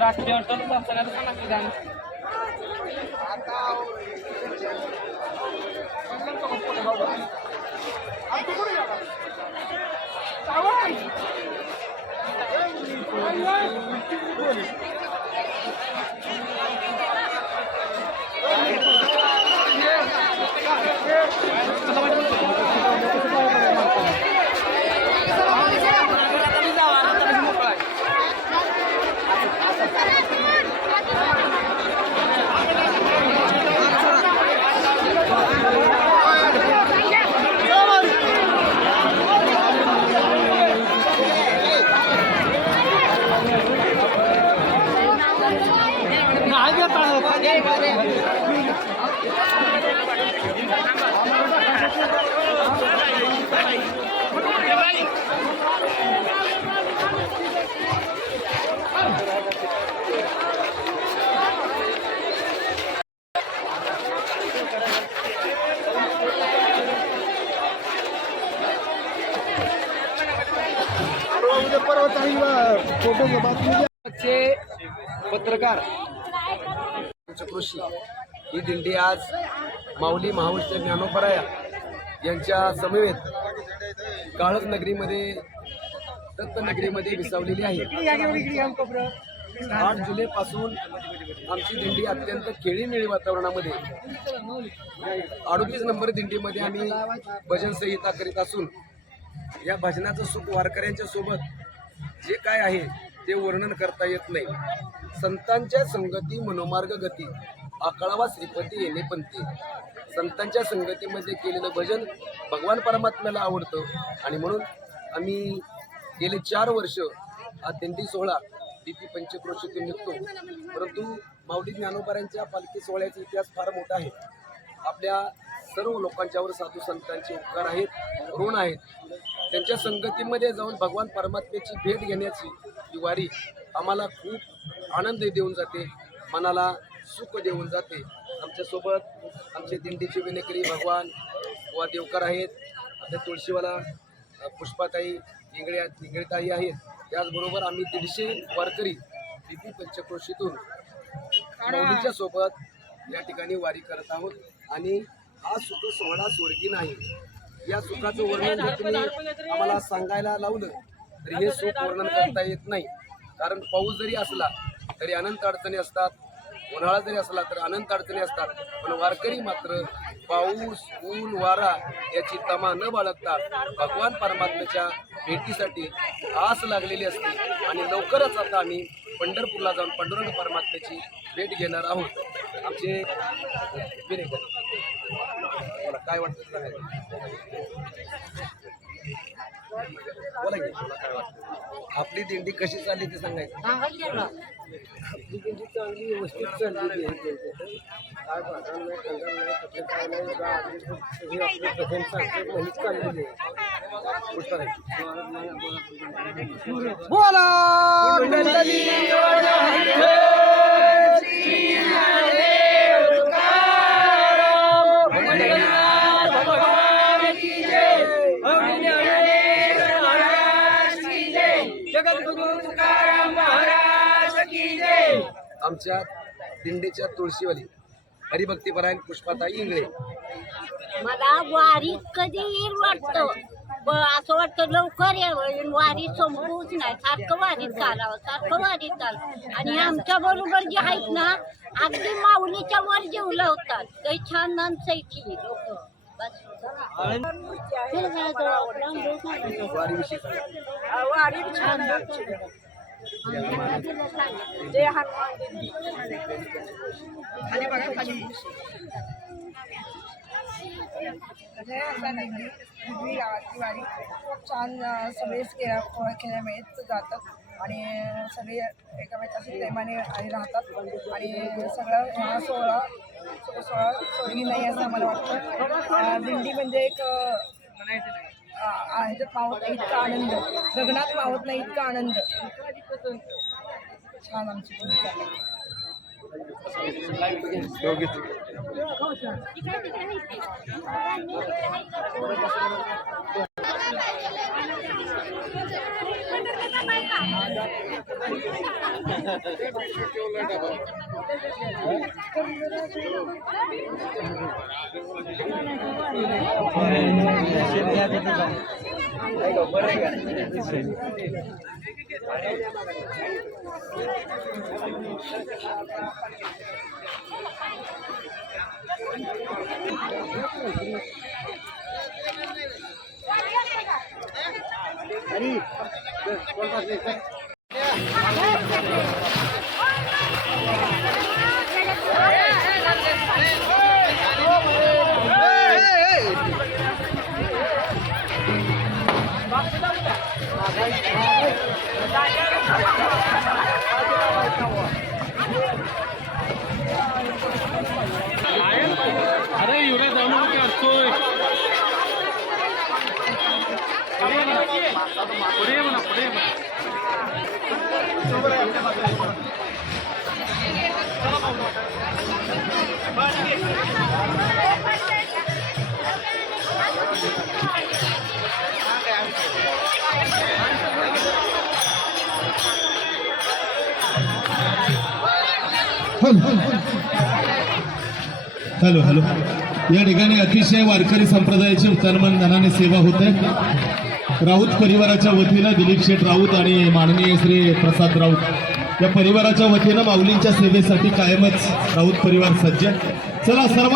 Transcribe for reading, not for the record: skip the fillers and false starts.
राष्ट्रीय गाणं पत्रकार पंचक्रोशी ही दिंडी आज माऊली महावष्ट ज्ञानोबराया यांच्या समवेत काळक नगरीमध्ये दत्तनगरीमध्ये विसावलेली आहे. 8 जुलैपासून आमची दिंडी अत्यंत खेळीमेळी वातावरणामध्ये 38 नंबर दिंडीमध्ये आम्ही भजन संहिता करीत असून या भजनाचं सुख वारकऱ्यांच्या सोबत जे काय आहे ते वर्णन करता येत नाही. संतांच्या संगती मनोमार्ग गती आकळावा श्रीपती येणे पंथी. संतांच्या संगतीमध्ये केलेलं भजन भगवान परमात्म्याला आवडतं आणि म्हणून आम्ही गेले 4 वर्ष हा दिंडी सोहळा दिपी पंचक्रोशीतून निघतो. परंतु माऊली ज्ञानोबारांच्या पालखी सोहळ्याचा इतिहास फार मोठा आहे. आपल्या सर्व लोकांच्यावर साधू संतांचे उपकार आहेत, ऋण आहेत. त्यांच्या संगतीमध्ये जाऊन भगवान परमात्म्याची भेट घेण्याची ही वारी आम्हाला खूप आनंद देऊन जाते, मनाला सुख देऊन जाते. आमच्यासोबत आमचे दिंडीचे विनेकरी भगवान व देवकर आहेत, आपल्या तुळशीवाला पुष्पाताई इंगळेताई आहेत. त्याचबरोबर आम्ही 150 वारकरी दिपी पंचक्रोशीतून माऊलीच्या सोबत या ठिकाणी वारी करत आहोत. आणि हा सुख सोहळा स्वर्गी नाही. या सुखाचं वर्णन जर तुम्ही आम्हाला सांगायला लावलं तरी हे सुख वर्णन करता येत नाही. कारण पाऊस जरी असला तरी अनंत अडचणी असतात, उन्हाळा जरी असला तर अनंत अडचणी असतात. पण वारकरी मात्र पाऊस ऊन वारा याची तमा न बाळगता भगवान परमात्म्याच्या भेटीसाठी आस लागलेली असते. आणि लवकरच आता आम्ही पंढरपूरला जाऊन पांडुरंग परमात्म्याची भेट घेणार आहोत. आमचे मला काय वाटतं सांगायचं बोला की, मला काय वाटतं आपली दिंडी कशी चालली ते सांगायचं. आपली दिंडी चांगली व्यवस्थित चाललेली आहे. काय भांडण नाही, कंगाल नाही, कुठलं काय नाही. सगळी आपली भजन सांगतात म्हणून चाललेली आहे. बोला आमच्या दिंडीच्या तुळशीवाली हरिभक्तीपरायण पुष्पाताई इंगळे. मला वारी कधी येईल वाटतं, असं वाटतं लवकर यावं. वारी संपवूच नाही, सारखं वारीत चालावं, सारखं वारीत चालावं. आणि आमच्या बरोबर जे आहेत ना अगदी माऊलीच्या वर जेवलं होतात ते छान नाचैची लोक. वारी छान जय हनुमान. गावातली वारी खूप छान, सगळे खेळामेळीत जातात आणि सगळे एकामेकाशी प्रेमाने आणि राहतात. आणि सगळं हा सोहळा सोडली नाही असं आम्हाला वाटतं. दिंडी म्हणजे एक ह्याच्यात पावत नाही इतका आनंद, गगनात पावत नाही इतका आनंद. छान आमची दिंडी चालली. अरे एवढ्या जाऊ नको असतोय पुढे ये म्हणा पुढे ये म्हणा हॅलो हॅलो या ठिकाणी अतिशय वारकरी संप्रदायाची उत्तमन धनाने सेवा होत आहे. राऊत परिवाराच्या वतीनं दिलीप शेठ राऊत आणि माननीय श्री प्रसाद राऊत या परिवाराच्या वतीनं माऊलींच्या सेवेसाठी कायमच राऊत परिवार सज्ज. चला सर्व